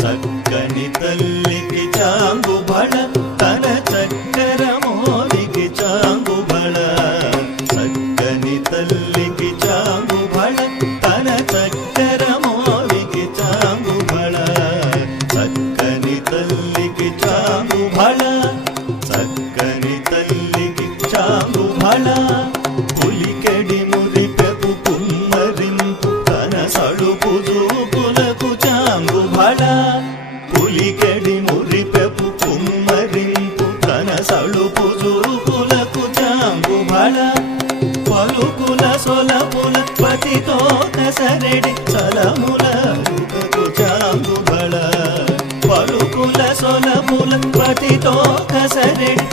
చక్కని తల్లికి చాంగుబళ తన చక్కర మోదికి చాంగుబళ చక్కని తల్లికి చాంగుబళ తన చక్కర మోదికి చాంగుబళ చక్కని తల్లికి చాంగుబళ చక్కని తల్లికి చాంగుబళ పులికెడి మురిపెపు కుమ్మరింపు తన సడుపు జూపులకు చాంగుబళ పులికెడి మురిపెపు కుమ్మరింపు తన సడుపు జూపులకు చాంగుబళ పలుకుల సొలపుల పతితో కసరెడి చలముల చాంగుబళ పలుకుల సొలపుల పతితో కసరెడి